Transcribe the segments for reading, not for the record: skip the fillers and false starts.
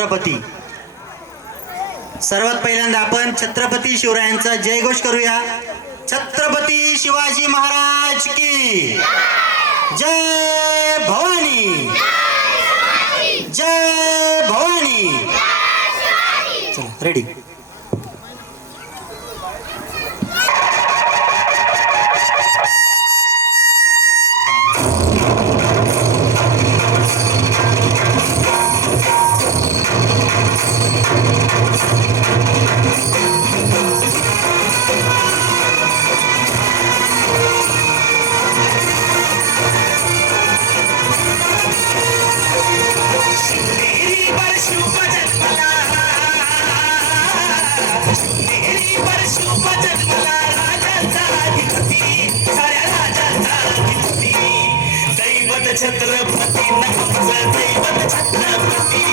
छत्रपती. सर्वात पहिल्यांदा आपण छत्रपती शिवरायांचा जयघोष करूया. छत्रपती शिवाजी महाराज की जय भवानी, जय भवानी. चला रेडी. छत्रपती नामचं दैवत छत्रपती,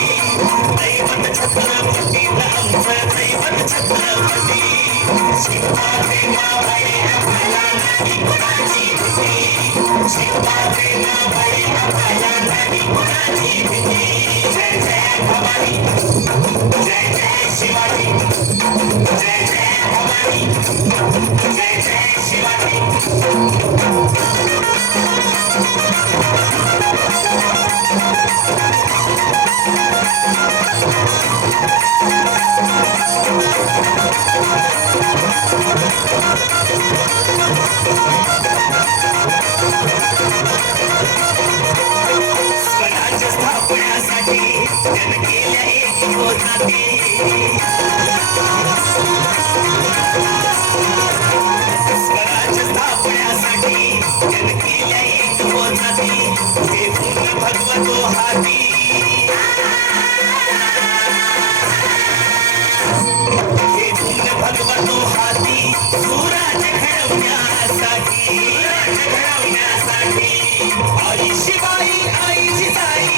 दैवत छत्रपती नामचं दैवत छत्रपती. शिवाजी मावळे आम्हाला नाही कुणाची भीती, शिवाजी मावळे आम्हाला नाही कुणाची भीती. जय जय भवानी, जय जय शिवाजी, जय जय भवानी, जय जय शिवाजी. स्वराज्य स्थापण्यासाठी जन केल्या एक योजनाती, स्वराज्य स्थापण्यासाठी जन केल्या एक योजनाती. देऊन भगवतो हाती, देऊन भगवतो हाती. स्वराज्य घडवण्यासाठी, स्वराज्य घडवण्यासाठी. आई शिवाई, आई जिजाई,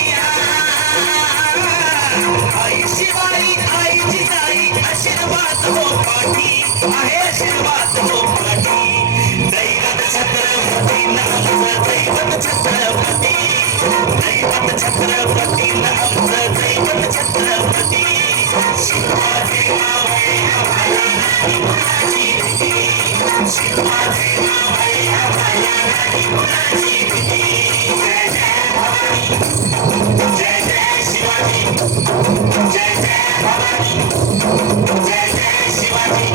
आई शिवाई, आई जिजाई. आशीर्वाद हो पाठी, आहे आशीर्वाद हो पाठी. दैवत छत्रपती नामचं दैवत छत्रपती, दैवत छत्रपती नामचं दैवत छत्रपती. शिवाजी मावळे आम्हाला नाही कुणाची भीती, शिवाजी मावळे आम्हाला नाही कुणाची भीती. जय जय भवानी, जय जय शिवाजी, जय जय भवानी, जय जय शिवाजी.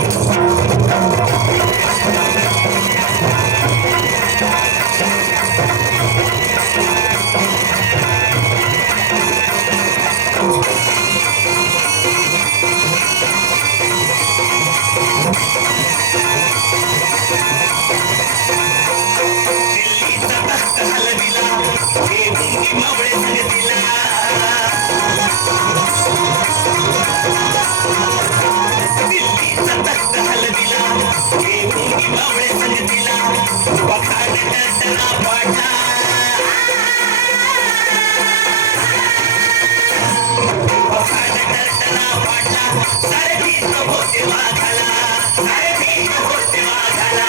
दिल्लीचा तख्त हलविला, हे मुंगी मावळे संगतीला. दिल्लीचा तख्त हलविला, हे मुंगी मावळे संगतीला. पखाड टर्टना पाडला, पखाड टर्टना पाडला. सारखीच होते वाघाला, सारखीच होते वाघाला.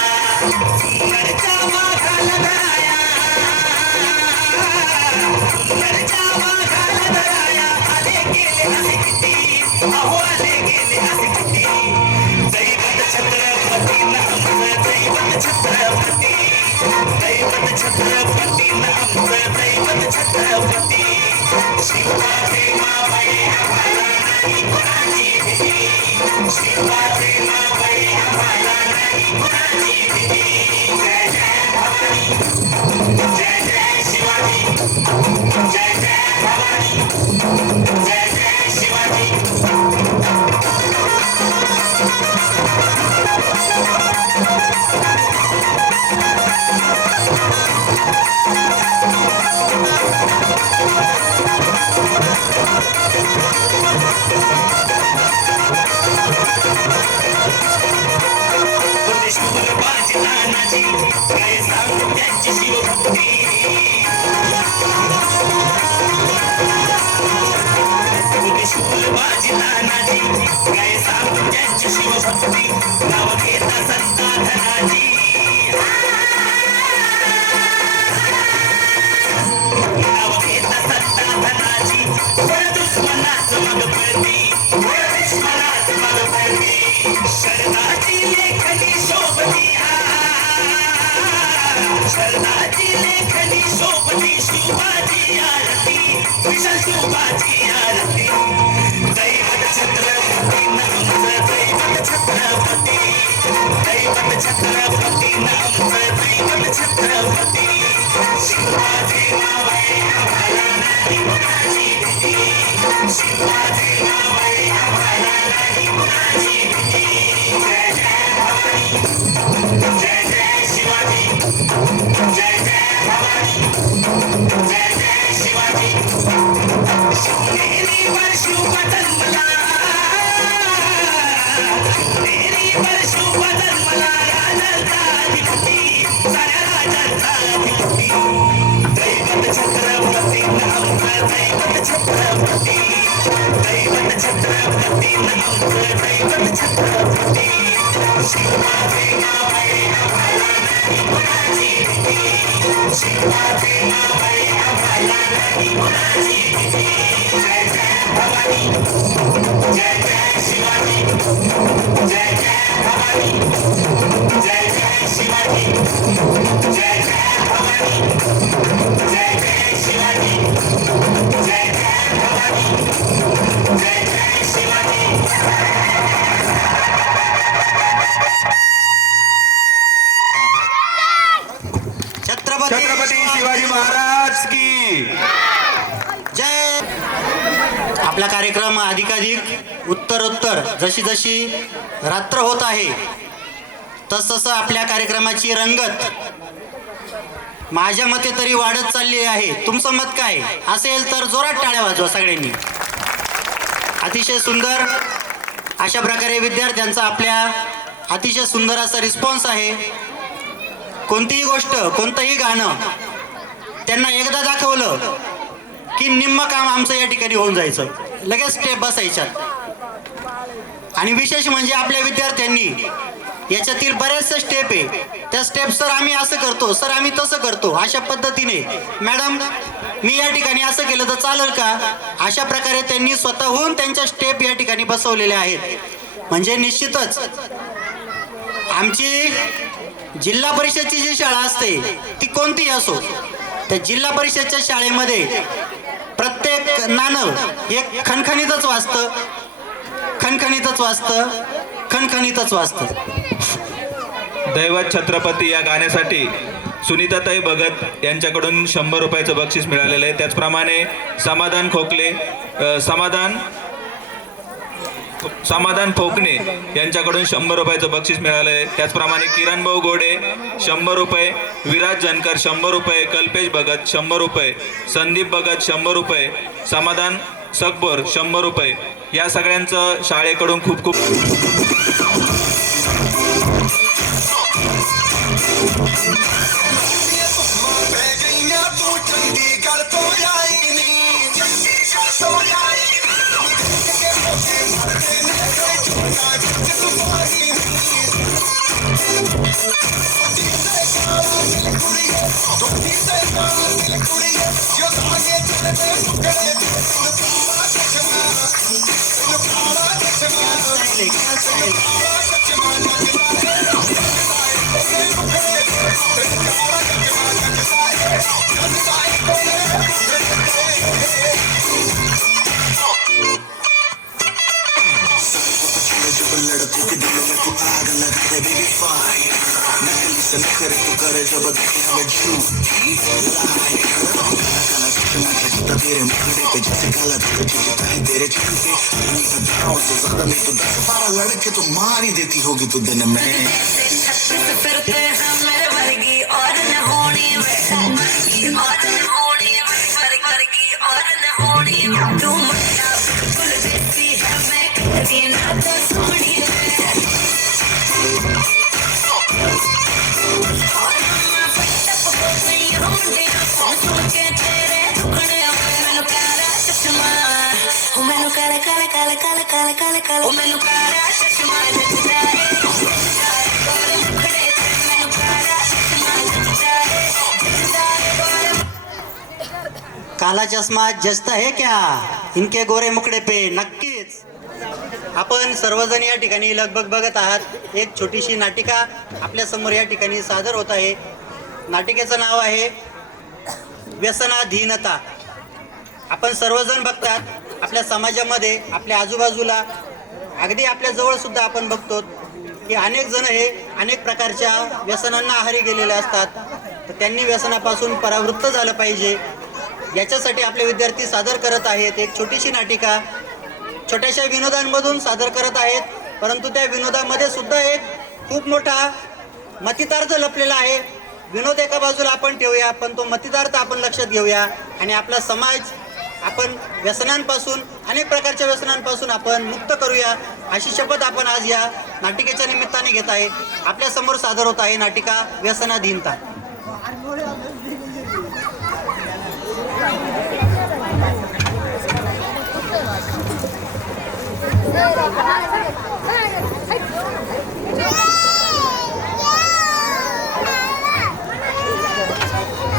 सुंदरच्या वाघाला धराया, सुंदरच्या वाघाला धराया. आले गेले असे किती, अहो आले गेले असे किती. दैवत छत्रपती नामचं दैवत छत्रपती, दैवत छत्रपती नामचं दैवत छत्रपती. शिवाजी मावळे आम्हाला नाही कुणाची भीती, शिवाजी मावळे आम्हाला नाही कुणाची भीती. जय जय भवानी, जय जय शिवाजी, जय जय भवानी, जय जय शिवाजी. शूरबाजी नानाजी, काय सांगू त्यांची शिवभक्ती. शूरबाजी नानाजी, काय सांगू त्यांची शिवभक्ती. नाव घेता संता धनाजी, नाव घेता संता धनाजी. पण दुश्मनाचं मग छत्रपती शिवाजी महाराज की जय. आपला कार्यक्रम अधिकाधिक उत्तरोत्तर जशी जशी रात्र होत आहे तसतसं आपल्या कार्यक्रमाची रंगत माझ्या मते तरी वाढत चालली आहे. तुमचं मत काय असेल तर जोरात टाळ्या वाजवा सगळ्यांनी. अतिशय सुंदर अशा प्रकारे विद्यार्थ्यांचा आपल्या अतिशय सुंदर असा रिस्पॉन्स आहे. कोणतीही गोष्ट कोणतंही गाणं त्यांना एकदा दाखवलं की निम्म काम आमचं या ठिकाणी होऊन जायचं, लगेच स्टेप बसायच्यात. आणि विशेष म्हणजे आपल्या विद्यार्थ्यांनी याच्यातील बऱ्याचशा स्टेप आहे त्या स्टेप सर आम्ही असं करतो, सर आम्ही तसं करतो, अशा पद्धतीने मॅडम मी या ठिकाणी असं केलं तर चालेल का, अशा प्रकारे त्यांनी स्वतःहून त्यांच्या स्टेप या ठिकाणी बसवलेल्या आहेत. म्हणजे निश्चितच आमची जिल्हा परिषदची जी शाळा असते ती कोणतीही असो, त्या जिल्हा परिषदच्या शाळेमध्ये प्रत्येक नाणं हे खणखणीतच वाजतं, खणखणीतच वाजतं, खणखणीतच वाजतं. दैवत छत्रपती या गाण्यासाठी सुनीताताई भगत यांच्याकडून 100 रुपयाचं बक्षीस मिळालेलं आहे. त्याचप्रमाणे समाधान खोकले समाधान फोकणे यांच्याकडून 100 रुपयाचं बक्षीस मिळालं आहे. त्याचप्रमाणे किरण भाऊ गोडे 100 रुपये, विराज जनकर 100 रुपये, कल्पेश भगत 100 रुपये, संदीप भगत 100 रुपये, समाधान सकबोर 100 रुपये. या सगळ्यांचं शाळेकडून खूप खूप तेरे मुखड़े पे जैसे काला धब्बा चिपका है तेरे चेहरे पे से ज्यादा नहीं तो 10-12 लड़के तो मार ही देती होगी तू दिन में फिरते हैं मेरे वर्गी और न होनी और न होनी वर्गी और न होनी तू मुझे बिल्कुल देती है मैं कभी ना तो सोनी काला चष्मा जस्त है क्या इनके गोरे मुकड़े पे. नक्कीच आपण सर्वजण या ठिकाणी लगबग बघत आहात. एक छोटीशी नाटिका आपल्या समोर या ठिकाणी सादर होत आहे. नाटिकेचं नाव आहे व्यसनाधीनता. आपण सर्वजण बघतात आपल्या समाजामध्ये आपल्या आजूबाजूला अगदी आपल्या जवळ सुद्धा आपण बघतो की अनेक जण हे अनेक प्रकारच्या व्यसनांना आहारी गेलेले असतात. तर त्यांनी व्यसनापासून परावृत्त झालं पाहिजे. याच्यासाठी आपले विद्यार्थी सादर करत आहेत एक छोटीशी नाटिका. छोट्याशा विनोदांमधून सादर करत आहेत, परंतु त्या विनोदामध्ये सुद्धा एक खूप मोठा मतितार्थ लपलेला आहे. विनोद एका बाजूला आपण ठेवूया, पण तो मतितार्थ आपण लक्षात घेऊया आणि आपला समाज आपण व्यसनांपासून, अनेक प्रकारच्या व्यसनांपासून आपण मुक्त करूया, अशी शपथ आपण आज या नाटिकेच्या निमित्ताने घेत आहे. आपल्या समोर सादर होत आहे नाटिका व्यसनाधीनता.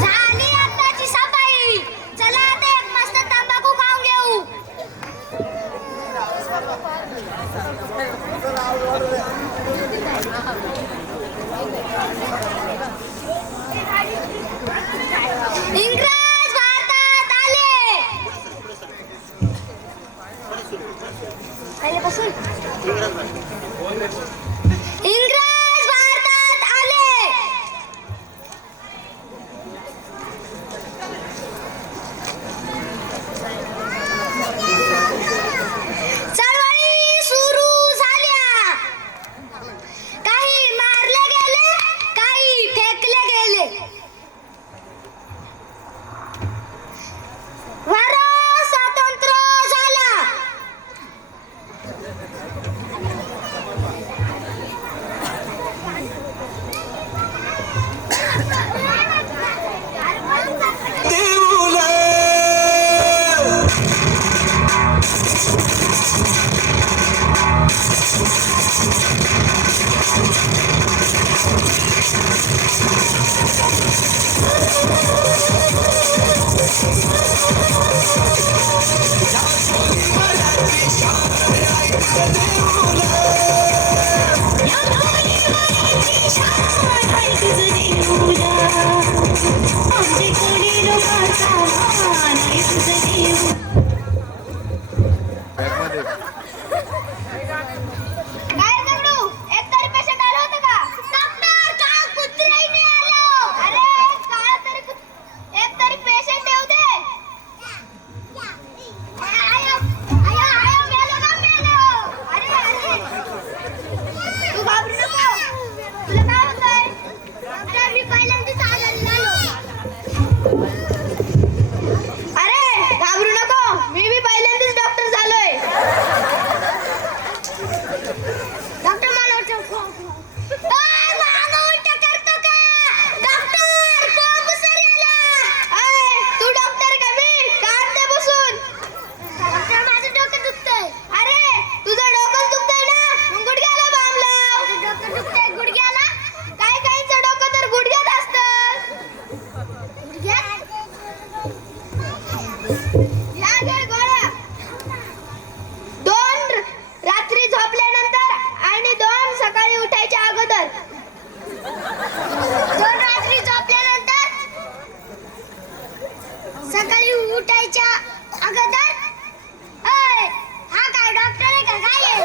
झाली आत्ताची सफाई. चला आता एक मस्त तंबाखू खाऊन घेऊ. इंग्रज भारतात आले. पहिल्यापासून इंग्रज भारतात आले. चळवळी सुरू झाल्या. काही मारले गेले, काही फेकले गेले. भारत स्वतंत्र झाला. काय दगडू, एकतरी पेशंट आलं होतं का? डॉक्टर, काळ कुत्र्याही नाही आलं. अरे एकतरी पेशंट येऊ दे. आयो, आयो, आयो, मेलो ना, मेलो. अरे तू घाबरू नको. तुला काय होतंय? डॉक्टर, मी पहिल्यांदाच आलो. अरे घाबरू नको, मी पहिल्यांदाच डॉक्टर झालोय. डॉक्टर मला उलट करतो का? डॉक्टर कोण घुसरी आला? तू डॉक्टर का? मी काढते बसून. डॉक्टर माझं डोकं दुखतंय. अरे तुझं डोकं दुखतंय ना, मग गुडघ्याला बांध लाव. माझं डोकं दुखतंय गुडघ्याला? काय काहींचं डोकं तर गुडघ्यात असतं. गुडघ्यात लागेल गोळ्या. 2 रात्री झोपल्यानंतर आणि 2 सकाळी उठायच्या अगोदर. 2 रात्री झोपल्यानंतर, सकाळी उठायच्या अगोदर. हा काय डॉक्टर आहे का? काय आहे?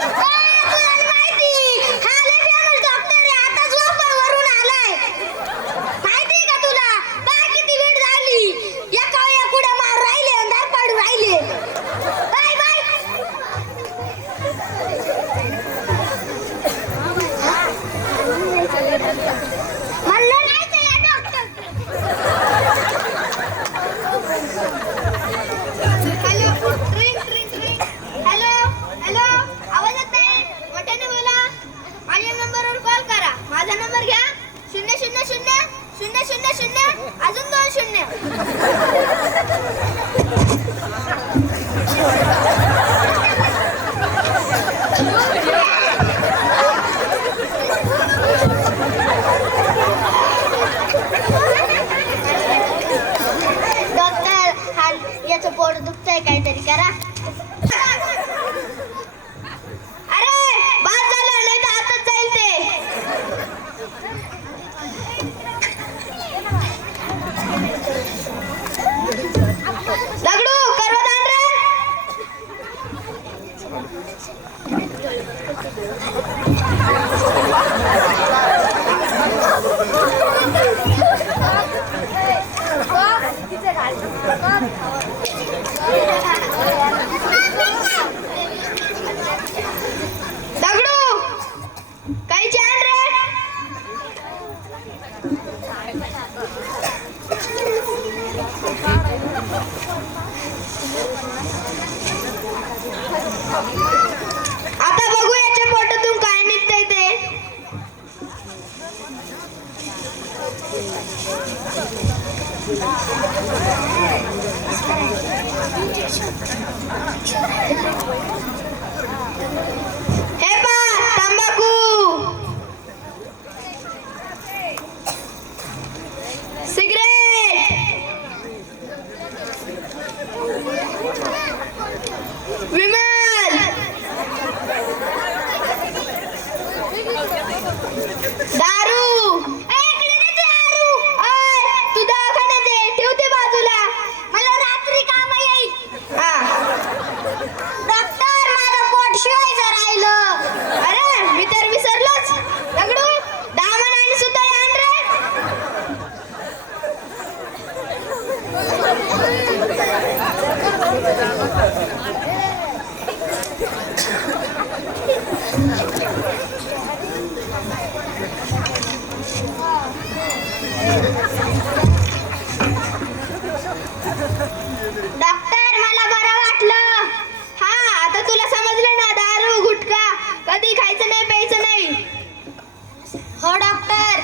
तुला माहिती, हा लय फेमस डॉक्टर आहे. आता झोपण वरून आलाय. माहिती आहे का तुला? बाय किती वेळ झाली. एका पुढे मार राहिले, अंधार पाडू राहिले. Bye bye. म्हणलं नाही ते या doctor. Hello, ring ring ring. Hello hello, आवाज येत नाही? मोठ्याने बोला. माझ्या नंबरवर कॉल करा. माझा नंबर घ्या. 0000000 अजून 2 शून्य. डॉक्टर, हा याचं पोट दुखतंय, काहीतरी करा. अरे बाद झालं, नाही तर आताच जाईल ते. दगडू करवत आण रे. कधी खायचं नाही प्यायचं नाही. हो डॉक्टर.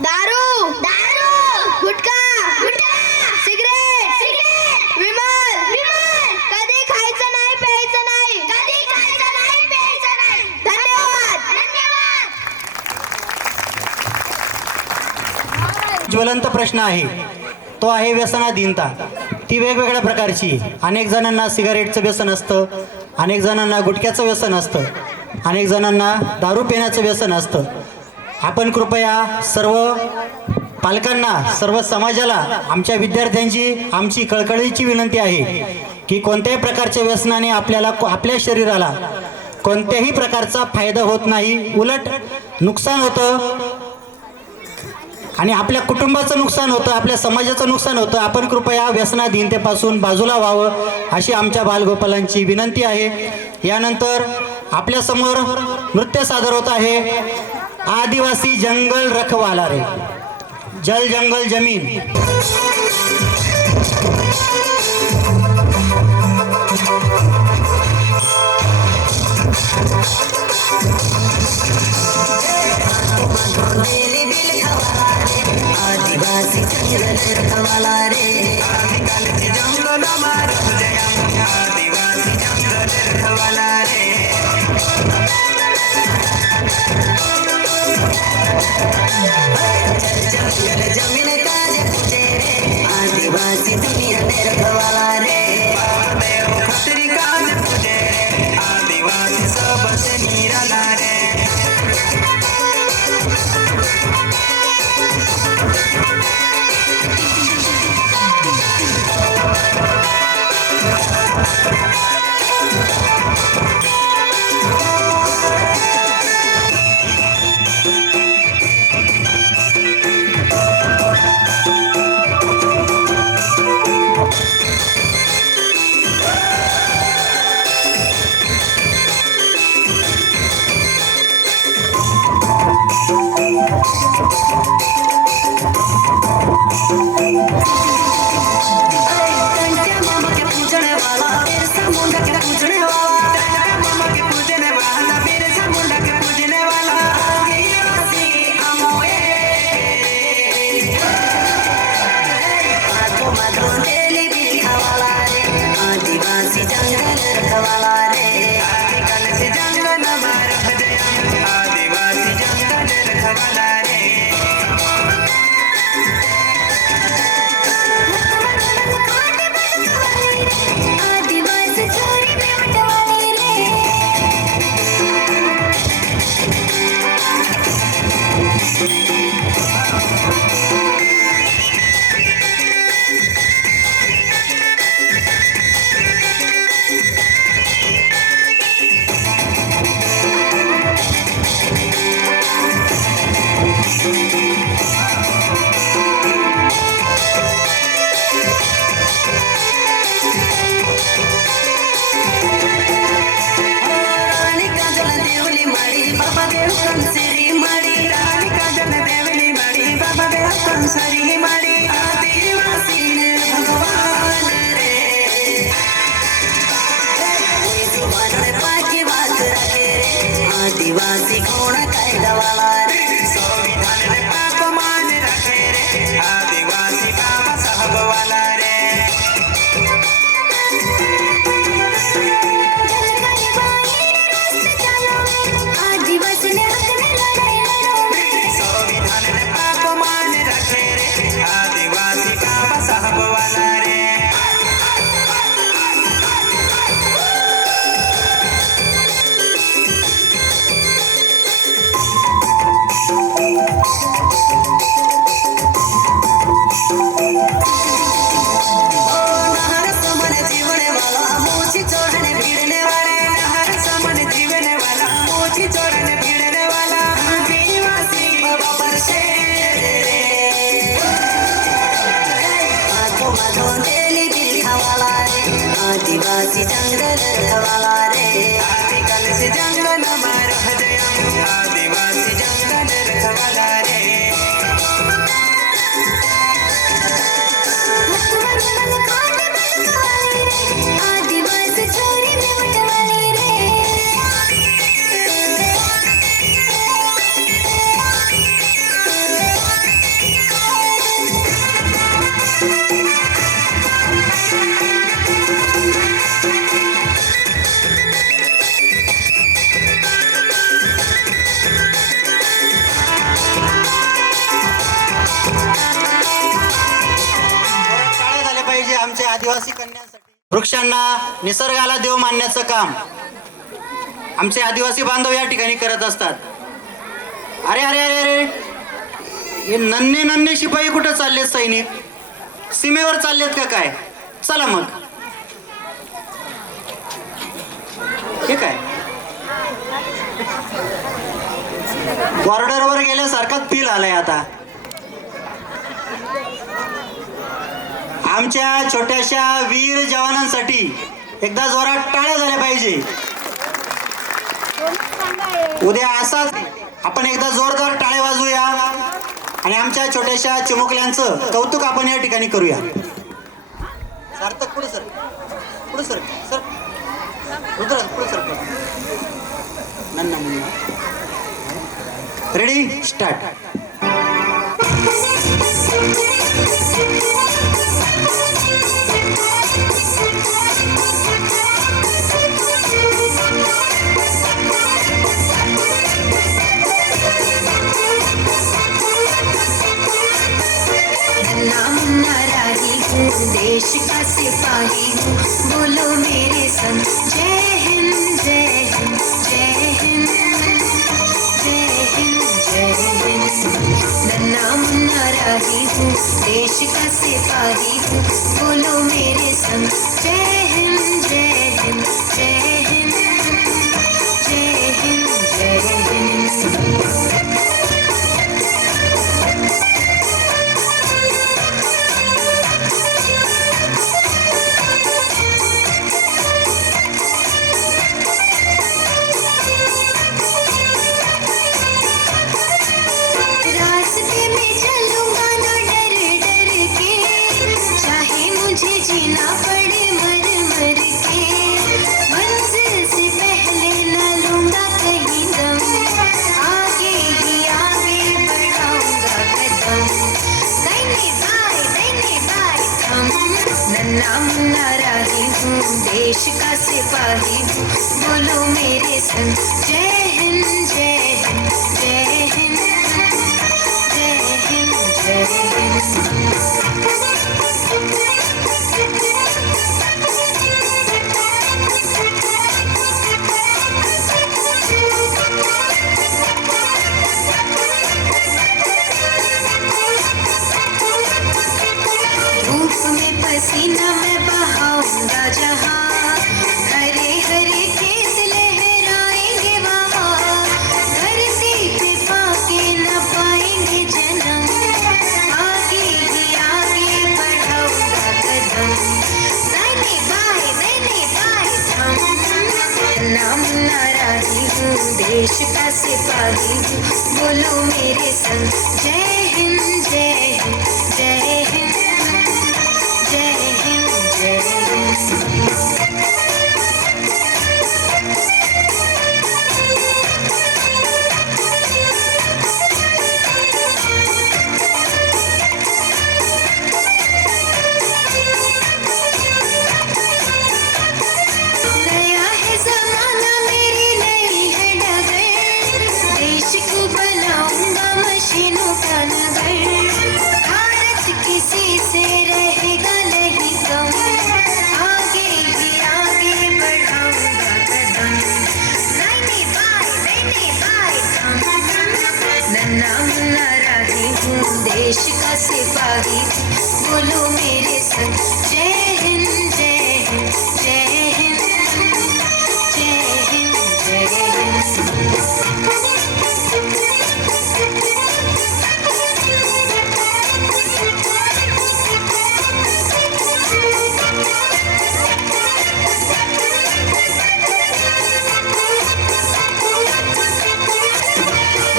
दारू दारू, गुटखा गुटखा, सिगरेट सिगरेट, विमल विमल. कधी खायचं नाही प्यायचं नाही. कधी खायचं नाही प्यायचं नाही. धन्यवाद धन्यवाद. ज्वलंत प्रश्न आहे तो आहे व्यसनाधीनता. ती वेगवेगळ्या प्रकारची. अनेक जणांना सिगारेटचं व्यसन असतं, अनेक जणांना गुटख्याचं व्यसन असतं, अनेक जणांना दारू पिण्याचं व्यसन असतं. आपण कृपया सर्व पालकांना, सर्व समाजाला, आमच्या विद्यार्थ्यांची आमची कळकळीची विनंती आहे की कोणत्याही प्रकारच्या व्यसनाने आपल्या शरीराला कोणत्याही प्रकारचा फायदा होत नाही, उलट नुकसान होतं आणि आपल्या कुटुंबाचं नुकसान होतं, आपल्या समाजाचं नुकसान होतं. आपण कृपया व्यसनाधीनतेपासून बाजूला व्हावं अशी आमच्या बालगोपालांची विनंती आहे. यानंतर आपल्यासमोर नृत्य सादर होत आहे आदिवासी जंगल रखवाला रे, जल जंगल जमीन. आदिवासी जंगल रखवाला रे, आदिवासी जंगल रखवाला रे. जंगल जमीन काजे तुझे रे, आदिवासी दुनिया में रखवाला रे. खतरी काजे तुझे रे, आदिवासी सबसे निराला रे. आदिवासी जंगल रखवाला रे, आदिवासी जंगल आदिवासी जंगल रखवाला रे. आदिवासी कन्यांसाठी वृक्षांना निसर्गाला देव मानण्याचं काम आमचे आदिवासी बांधव या ठिकाणी करत असतात. अरे अरे अरे अरे हे नन्हे नन्हे शिपाई कुठं चाललेत? सैनिक सीमेवर चाललेत का काय? चला मग. ठीक आहे, बॉर्डरवर गेल्यासारखाच फील आलाय आता. आमच्या छोट्याशा वीर जवानांसाठी एकदा जोरात टाळ्या झाल्या पाहिजे. उद्या असाच आपण एकदा जोरदार टाळ्या वाजवूया आणि आमच्या छोट्याशा चिमुकल्यांचं कौतुक आपण या ठिकाणी करूया. सार्थक पुढे सर, पुढे सर, सर रुद्र पुढे सर. नन्ना मुन्ना रेडी स्टार्ट. देश का सिपाही हूँ, बोलो मेरे संग जय हिंद जय हिंद जय हिंद जय हिंद जय हिंद. नन्ना मुन्ना राही हूँ, देश का सिपाही हूँ, बोलो मेरे संग जय हिंद जय हिंद जय हिंद जय हिंद जय हिंद. जीना पड़े मर मर के, मंजिल से पहले न लूंगा कहीं दम, आगे ही आगे बढ़ाऊंगा कदम. दैने बाय थम. नन्ना मुन्ना राही हूँ, देश का सिपाही हूँ, बोलो मेरे संग जय हिंद जय हिंद जय हिंद जय हिंद जय हिंद. पसीना मैं बहाऊंगा जहाँ, हरे हरे खेत लहराएंगे वहाँ, धरती पे पाके न पाएंगे जन्म, आगे ही आगे बढ़ाऊंगा कदम. दैने बाय थम. नन्ना मुन्ना राही हूँ, देश का सिपाही हूँ, बोलो मेरे संग जय हिंद जय हिंद जय हिंद जय हिंद जय हिंद. नया है जमाना मेरी नई है डगर, देश को बनाऊंगा मशीनों का नगर, भारत किसी से रहेगा नहीं कम, आगे ही आगे बढ़ाऊंगा कदम. दैने बाय थम. नन्ना मुन्ना राही हूँ, देश का सिपाही हूँ, बोलो मेरे संग जय हिंद जय हिंद जय हिंद जय हिंद जय हिंद.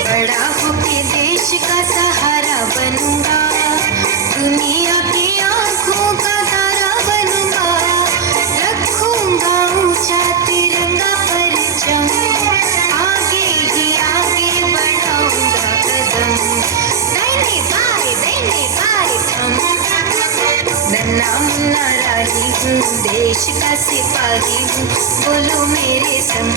बड़ा होके देश का सहारा बनूंगा, दुनिया की आंखों का तारा बनूंगा, रखूंगा ऊंचा तिरंगा परचम, आगे ही आगे बढ़ाऊंगा कदम. दैने बाय थम. नन्ना मुन्ना राही हूँ, देश का सिपाही हूँ, बोलो मेरे संग